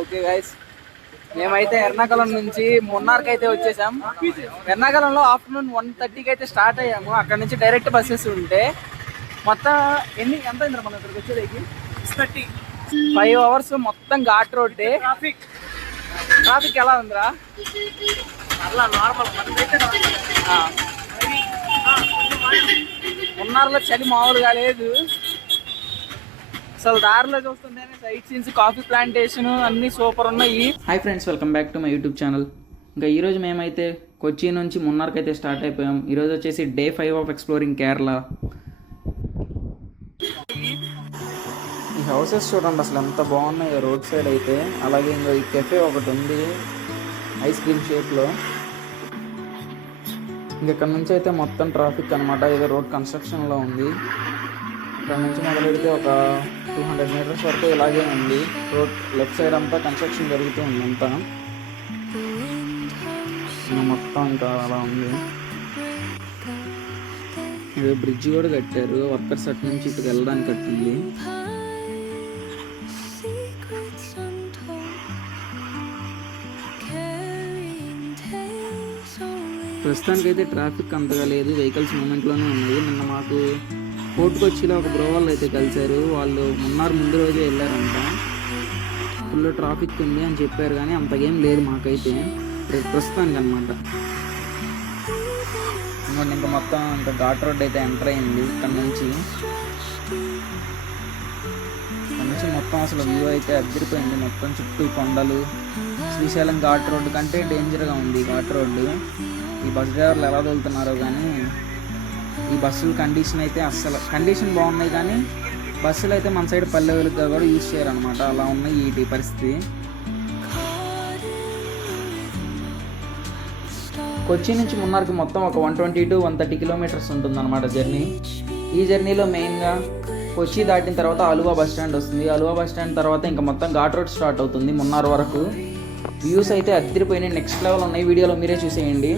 Okay guys, మేమైతే ఎర్నాకుళం నుంచి మున్నార్కి అయితే వచ్చేసాం. ఎర్నాకుళంలో ఆఫ్టర్నూన్ 1:30కి అయితే స్టార్ట్ అయ్యాము. అక్కడ నుంచి డైరెక్ట్ బస్సెస్ ఉంటే మొత్తం ఎంత అయింది మనం ఇక్కడికి వచ్చేదానికి? 5 hours మొత్తం ఘాట్ రోడ్డే. ట్రాఫిక్ ఎలా ఉందిరా? అలా నార్మల్ మున్నార్లో చలి మామూలుగా లేదు అసలు. దారిలో చూస్తుంటేనే సైట్ సీన్స్, కాఫీ ప్లాంటేషన్ అన్నీ సూపర్ ఉన్నాయి. Hi friends, welcome back to my YouTube channel. ఇంకా ఈరోజు మేమైతే కొచ్చి నుంచి మున్నార్కి అయితే స్టార్ట్ అయిపోయాం. ఈరోజు వచ్చేసి డే 5 ఆఫ్ ఎక్స్ప్లోరింగ్ కేరళ. ఈ హౌసెస్ చూడండి అసలు ఎంత బాగున్నాయి రోడ్ సైడ్ అయితే. అలాగే ఇంకా ఈ కెఫే ఒకటి ఉంది ఐస్ క్రీమ్ షేప్లో. ఇక్కడ నుంచి అయితే మొత్తం ట్రాఫిక్ అనమాట. ఏదో రోడ్ కన్స్ట్రక్షన్లో ఉంది. ఇక్కడ నుంచి మొదలెడితే ఒక 200 meters వరకు ఇలాగే ఉంది. రోడ్ లెఫ్ట్ సైడ్ అంతా కన్స్ట్రక్షన్ జరుగుతూ ఉంది అంతా. మొత్తం ఇంకా అలా ఉంది. ఏదో బ్రిడ్జ్ కూడా కట్టారు. వర్కర్స్ అటు నుంచి ఇటు వెళ్ళడానికి కట్టింది. ప్రస్తుతానికి అయితే ట్రాఫిక్ అంతగా లేదు, వెహికల్స్ మూమెంట్లోనే ఉన్నాయి. నిన్న మాకు ఫోర్ట్ కొచ్చిలో ఒక బ్రో వాళ్ళు అయితే కలిశారు. వాళ్ళు మున్నార్ ముందు రోజే వెళ్ళారంట. ఫుల్ ట్రాఫిక్ ఉంది అని చెప్పారు, కానీ అంతగేం లేదు మాకైతే ప్రస్తుతానికి అనమాట. ఇంకా మొత్తం ఇంకా ఘాట్ రోడ్ అయితే ఎంటర్ అయింది. ఇక్కడ నుంచి మొత్తం అసలు వ్యూ అయితే అదిరిపోయింది. మొత్తం చుట్టూ కొండలు. శ్రీశైలం ఘాట్ రోడ్డు కంటే డేంజర్గా ఉంది ఘాట్ రోడ్డు. ఈ బస్ డ్రైవర్లు ఎలా తోలుతున్నారో కానీ ఈ బస్సుల కండిషన్ అయితే అస్సలు కండిషన్ బాగున్నాయి, కానీ బస్సులు అయితే మన సైడ్ పల్లె వెలుగుగా కూడా యూజ్ చేయరనమాట. అలా ఉన్నాయి ఈ పరిస్థితి. కొచ్చి నుంచి మున్నార్కి మొత్తం ఒక 120 to 130 kilometers ఉంటుందన్నమాట జర్నీ. ఈ జర్నీలో మెయిన్గా కొచ్చి దాటిన తర్వాత అలువా బస్ స్టాండ్ వస్తుంది. అలువా బస్ స్టాండ్ తర్వాత ఇంకా మొత్తం ఘాట్ రోడ్ స్టార్ట్ అవుతుంది మున్నార్ వరకు. వ్యూస్ అయితే అదిరిపోయినాయి, నెక్స్ట్ లెవెల్ ఉన్నాయి. వీడియోలో మీరే చూసేయండి.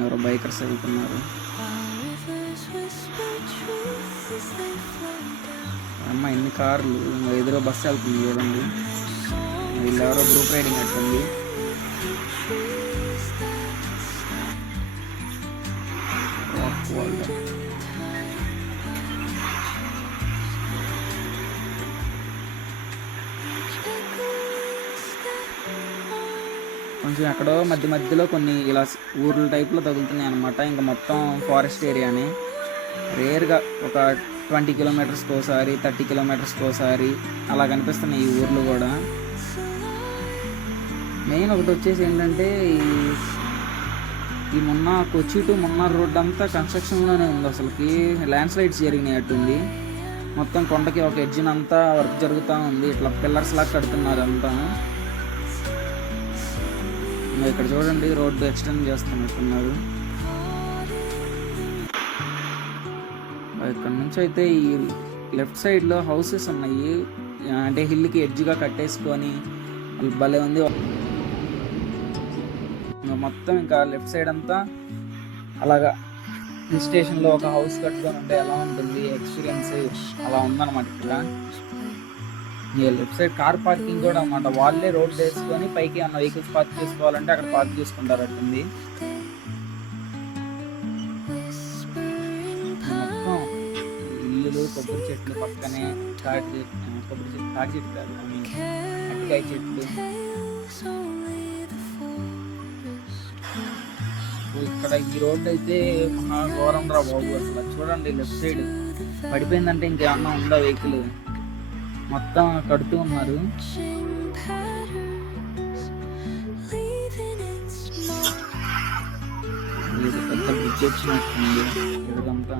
ఎవరో బైకర్స్ వెళ్తున్నారు. అమ్మ ఎన్ని కార్లు, ఎదురో బస్సు వెళ్తుంది చూడండి. వీళ్ళు ఎవరో గ్రూప్ రైడింగ్ అట్టుంది. కొంచెం ఎక్కడో మధ్యలో కొన్ని ఇలా ఊర్ల టైప్లో తగులుతున్నాయి అనమాట. ఇంకా మొత్తం ఫారెస్ట్ ఏరియానే. రేర్గా ఒక 20 kilometers ఒకసారి, 30 kilometers ఒకసారి అలా కనిపిస్తున్నాయి ఈ ఊర్లు కూడా. మెయిన్ ఒకటి వచ్చేసి ఏంటంటే ఈ కొచ్చి టు మున్నార్ రోడ్ అంతా కన్స్ట్రక్షన్లోనే ఉంది. అసలుకి ల్యాండ్ స్లైడ్స్ జరిగినాయి అట్టుంది. మొత్తం కొండకి ఒక ఎడ్జిన్ అంతా వర్క్ జరుగుతూ ఉంది. ఇట్లా పిల్లర్స్ లాగా కడుతున్నారు అంతా. ఇక్కడ చూడండి రోడ్డు ఎక్స్టెండ్ చేస్తున్నట్టున్నారు. ఇక్కడ నుంచి అయితే ఈ లెఫ్ట్ సైడ్లో హౌసెస్ ఉన్నాయి. అంటే హిల్కి ఎడ్జ్గా కట్టేసుకొని భలే ఉంది. మొత్తం ఇంకా లెఫ్ట్ సైడ్ అంతా అలాగా హిల్ స్టేషన్లో ఒక హౌస్ కట్టుకొని ఉంటే ఎలా ఉంటుంది ఎక్స్పీరియన్స్, అలా ఉందన్నమాట. ఇక్కడ లెఫ్ట్ సైడ్ కార్ పార్కింగ్ కూడా అన్నమాట. వాళ్ళే రోడ్ వేసుకొని పైకి ఏమన్నా వెహికల్స్ పార్క్ చేసుకోవాలంటే అక్కడ పార్క్ చేసుకుంటారు అట్టుంది. మొత్తం ఇల్లులు, కొబ్బరి చెట్లు పక్కనే, తాటి చెట్టు కాదు, అరటికాయ చెట్లు. ఇక్కడ ఈ రోడ్డు అయితే మహా ఘోరం రా బాబు. అసలు చూడండి లెఫ్ట్ సైడ్ పడిపోయిందంటే ఇంకేమన్నా ఉందా వెహికల్. మొత్తం కడుతూ ఉన్నారు. ఇది పెద్ద బ్రిడ్జ్ వచ్చినట్టుంది ఇదంతా.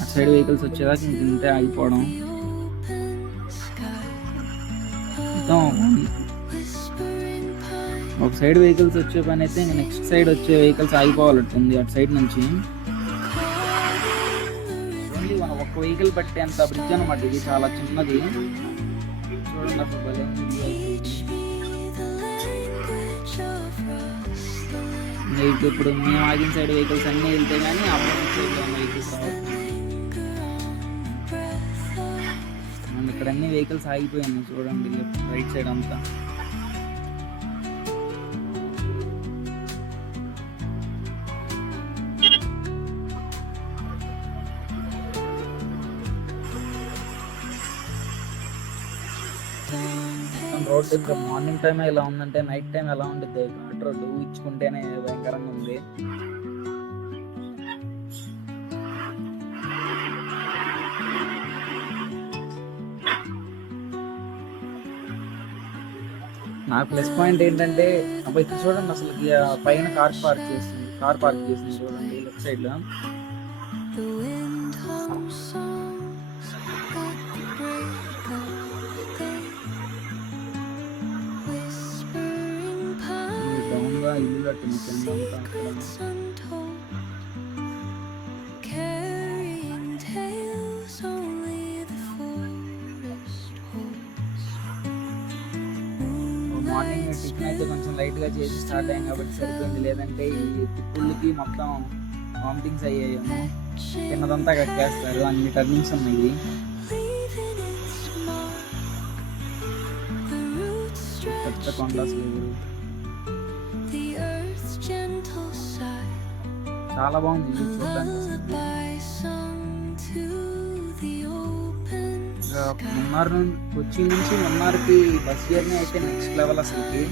ఆ సైడ్ వెహికల్స్ వచ్చేదాకా ఇంతే ఆగిపోవడం. మొత్తం ఒక సైడ్ వెహికల్స్ వచ్చే పని అయితే ఇంకా నెక్స్ట్ సైడ్ వచ్చే వెహికల్స్ ఆగిపోవాలంటుంది అటు సైడ్ నుంచి. ఓన్లీ మనం ఒక వెహికల్ పట్టేంత బ్రిడ్జ్ అనమాట ఇది, చాలా చిన్నది. చూడండి అసలు భలే ఉంది view అయితే. ఇప్పుడు మేము ఆగిన సైడ్ వెహికల్స్ అన్నీ వెళ్తే కానీ ఆపోజిట్ సైడ్లో ఉన్న వెహికల్స్ రావచ్చు. ఇక్కడ అన్ని వెహికల్స్ ఆగిపోయాయి చూడండి, లెఫ్ట్ రైట్ సైడ్ అంతా. రోడ్ ఇంకా మార్నింగ్ టైం ఎలా ఉందంటే నైట్ టైం ఎలా ఉంటుంది ఘాట్ రోడ్డు ఇచ్చుకుంటేనే భయంకరంగా ఉంది. నా ప్లస్ పాయింట్ ఏంటంటే అప్పుడు ఇక్కడ చూడండి అసలు పైన కార్ పార్క్ చేసింది చూడండి లెఫ్ట్ సైడ్ లో. డౌన్ గా ఇల్లు కట్టింది కింద అంతా అక్కడ. మార్నింగ్ టిఫిన్ అయితే కొంచెం లైట్గా చేసి స్టార్ట్ అయ్యాం కాబట్టి సరిపోయింది, లేదంటే ఈ తిప్పుళ్ళకి మొత్తం వామిటింగ్స్ అయ్యాయేమో. తిన్నదంతా కట్టేస్తారు, అన్ని టర్నింగ్స్ ఉన్నాయి. పెద్ద కొండ అసలు చాలా బాగుంది చూడడానికి. మున్నార్ కొచ్చి నుంచి మున్నార్కి బస్ జర్నీ అయితే నెక్స్ట్ లెవెల్ అసలుకి.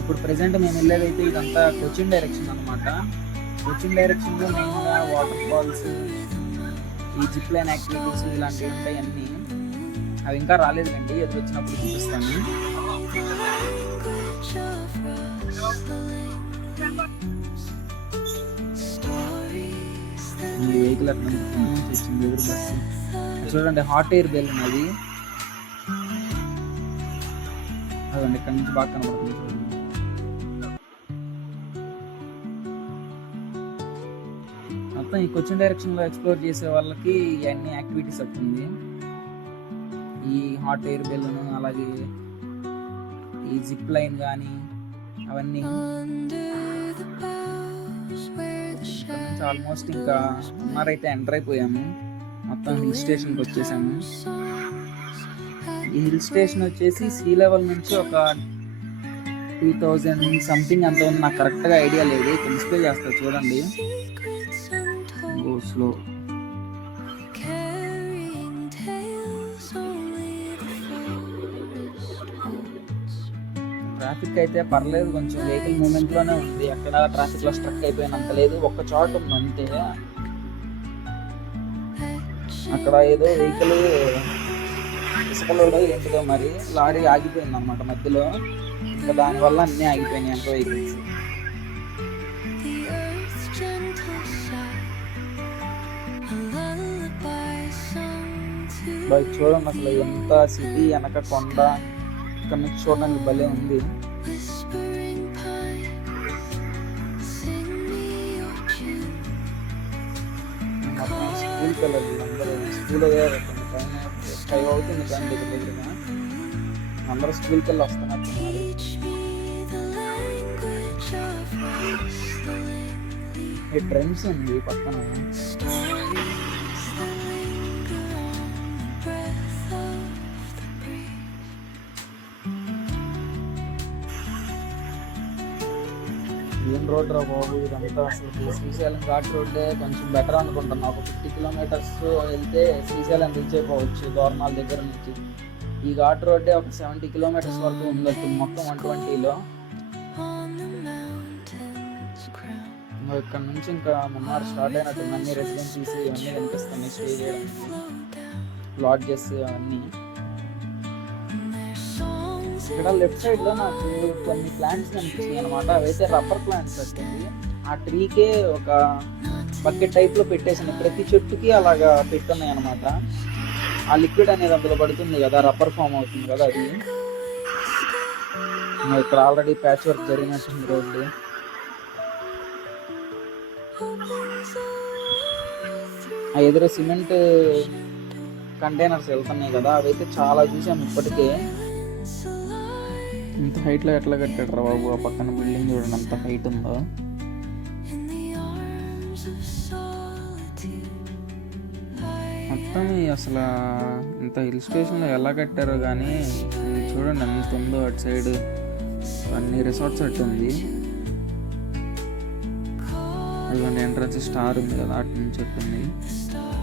ఇప్పుడు ప్రెసెంట్ మేము వెళ్ళేదైతే ఇదంతా కొచ్చిన్ డైరెక్షన్ అనమాట. కొచ్చిన్ డైరెక్షన్లో మెయిన్గా వాటర్ ఫాల్స్, ఈ జిప్ లైన్ యాక్టివిటీస్ ఇలాంటివి ఉంటాయి అన్నీ. అవి ఇంకా రాలేదండి, అది వచ్చినప్పుడు చూపిస్తాను. ఈ వెహికల్ అట్లా వచ్చింది ఎదురు బస్సు. చూడండి హాట్ ఎయిర్ బెలూన్ అది, అదండి ఇక్కడ నుంచి బాగా కనబడుతుంది చూడండి. మొత్తం ఈ కొచ్చిన్ డైరెక్షన్లో ఎక్స్ప్లోర్ చేసే వాళ్ళకి ఇవన్నీ యాక్టివిటీస్ వస్తుంది. ఈ హాట్ ఎయిర్ బెలూన్, అలాగే ఈ జిప్ లైన్ కానీ అవన్నీ. ఇక్కడ నుంచి ఆల్మోస్ట్ ఇంకా ఉన్నారైతే ఎంటర్ అయిపోయాము. మొత్తం హిల్ స్టేషన్కి వచ్చేసాము. ఈ హిల్ స్టేషన్ వచ్చేసి సీ లెవెల్ నుంచి ఒక 2000 సంథింగ్ అంత ఉంది, నాకు కరెక్ట్గా ఐడియా లేదు. డిస్ప్లే చేస్తా చూడండి. స్లో ట్రాఫిక్ అయితే పర్లేదు, కొంచెం వెహికల్ మూమెంట్లోనే ఉంది. అక్కడ ట్రాఫిక్లో స్ట్రక్ అయిపోయినంత లేదు, ఒక్క చోట ఉంది అంతే. అక్కడ ఏదో వెహికల్ ఇసుకలో ఏంటిదో మరి లారీ ఆగిపోయింది అనమాట మధ్యలో. ఇంకా దానివల్ల అన్నీ ఆగిపోయినాయి అంత వెహికల్స్. బైక్ చూడండి అసలు ఎంత సిటీ వెనక కొండ, ఇక్కడ నుంచి చూడడానికి భలే ఉంది. స్కూల్ పిల్లలు అందరూ స్కూల్ పైన 5 అవుతుంది టైం దగ్గరగా, అందరూ స్కూల్కి వెళ్ళి వస్తున్నట్టున్నారు. ఈ ట్రెండ్స్ ఉంది పక్కన. ఏం రోడ్ రా బాబు ఇదంతా, అసలు శ్రీశైలం ఘాట్ రోడ్డే కొంచెం బెటర్ అనుకుంటున్నా. ఒక 50 కిలోమీటర్స్ వెళ్తే శ్రీశైలం రీచ్ అయిపోవచ్చు దోర్నాల దగ్గర నుంచి. ఈ ఘాట్ రోడ్డే ఒక 70 కిలోమీటర్స్ వరకు ఉండొచ్చు మొత్తం 120లో. ఇక్కడ నుంచి ఇంకా మున్నార్ స్టార్ట్ అయినట్టు అన్ని రెసిడెన్సీస్ ఇవన్నీ కనిపిస్తున్నాయి, స్టే చేయడానికి లాడ్జెస్ అవన్నీ. ఇక్కడ లెఫ్ట్ సైడ్ లో నాకు కొన్ని ప్లాంట్స్ కనిపించినాయి అనమాట. అవైతే రబ్బర్ ప్లాంట్స్ వచ్చింది. ఆ ట్రీకే ఒక బకెట్ టైప్ లో పెట్టేసింది, ప్రతి చెట్టుకి అలాగా పెట్టున్నాయి అనమాట. ఆ లిక్విడ్ అనేది అందులో పడుతుంది కదా, రబ్బర్ ఫామ్ అవుతుంది కదా అది. ఇక్కడ ఆల్రెడీ ప్యాచ్ వర్క్ జరిగినట్టుంది రోడ్డు. ఆ ఎదురు సిమెంట్ కంటైనర్స్ వెళ్తున్నాయి కదా, అవైతే చాలా చూసాము ఇప్పటికే. ఇంత హైట్లో ఎట్లా కట్టాడు రా బాబు, ఆ పక్కన బిల్డింగ్ చూడండి అంత హైట్ ఉందో. మొత్తం అసలు ఇంత హిల్ స్టేషన్లో ఎలా కట్టారో కానీ చూడండి ఎంత ఉందో. అటు సైడ్ అన్ని రిసార్ట్స్ అటు ఉంది. అదిగోండి ఎంట్రన్స్ స్టార్ ఉంది కదా, అటు నుంచి అటు ఉంది.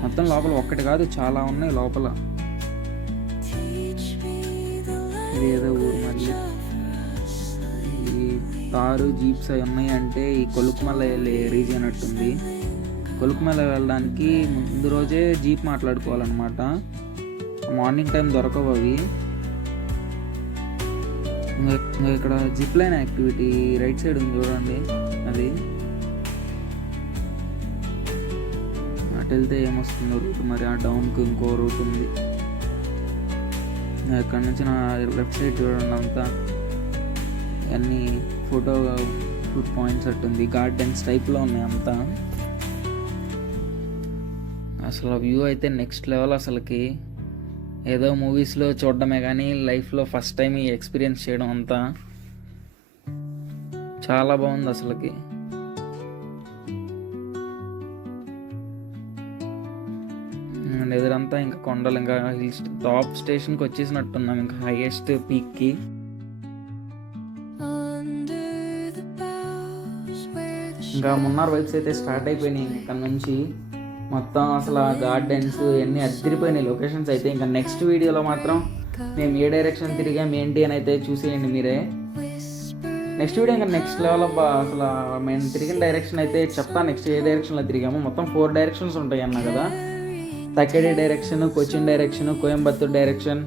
మొత్తం లోపల ఒక్కటి కాదు చాలా ఉన్నాయి లోపల. ఇది ఏదో ఊరు మళ్ళీ. ఈ తారు జీప్స్ అవి ఉన్నాయి అంటే ఈ కొలుకుమల రీజియన్ అట్టుంది. కొలుకుమల వెళ్ళడానికి ముందు రోజే జీప్ మాట్లాడుకోవాలన్నమాట. మార్నింగ్ టైం దొరకవు అవి. ఇంకా ఇక్కడ zip line activity right side ఉంది చూడండి, అది అటు వెళ్తే ఏమొస్తుందో రూట్ మరి. ఆ డౌన్కి ఇంకో రూట్ ఉంది. ఇక్కడ నుంచి నా లెఫ్ట్ సైడ్ చూడండి అంతా అన్నీ ఫోటో షూట్ పాయింట్స్ అట్టుంది. గార్డెన్స్ టైప్లో ఉన్నాయి అంతా. అసలు వ్యూ అయితే నెక్స్ట్ లెవెల్. అసలుకి ఏదో మూవీస్లో చూడడమే కానీ లైఫ్లో ఫస్ట్ టైం ఈ ఎక్స్పీరియన్స్ చేయడం అంతా చాలా బాగుంది అసలుకి. ఎదురంతా ఇంకా కొండలు, ఇంకా హిల్స్ టాప్ స్టేషన్కి వచ్చేసినట్టున్నాం, ఇంకా హైయెస్ట్ పీక్కి. ఇంకా మున్నార్ వైబ్స్ అయితే స్టార్ట్ అయిపోయినాయి ఇక్కడ నుంచి. మొత్తం అసలు ఆ గార్డెన్స్ ఇవన్నీ అదిరిపోయినాయి లొకేషన్స్ అయితే. ఇంకా నెక్స్ట్ వీడియోలో మాత్రం మేము ఏ డైరెక్షన్ తిరిగాం ఏంటి అని అయితే చూసేయండి మీరే. నెక్స్ట్ వీడియో ఇంకా నెక్స్ట్ లెవెల్ అబ్బా. అసలు మేము తిరిగిన డైరెక్షన్ అయితే చెప్తాను, నెక్స్ట్ ఏ డైరెక్షన్లో తిరిగాము. మొత్తం 4 డైరెక్షన్స్ ఉంటాయి అన్న కదా. Thekkady direction, Cochin direction, Coimbatore direction,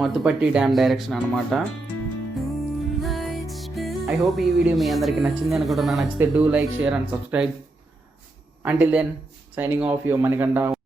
Mattupetty dam direction అనమాట. ఐ హోప్ ఈ వీడియో మీ అందరికీ నచ్చింది అనుకుంటున్నా. నచ్చితే do like, share and subscribe. Until then, signing off, your Manikanda.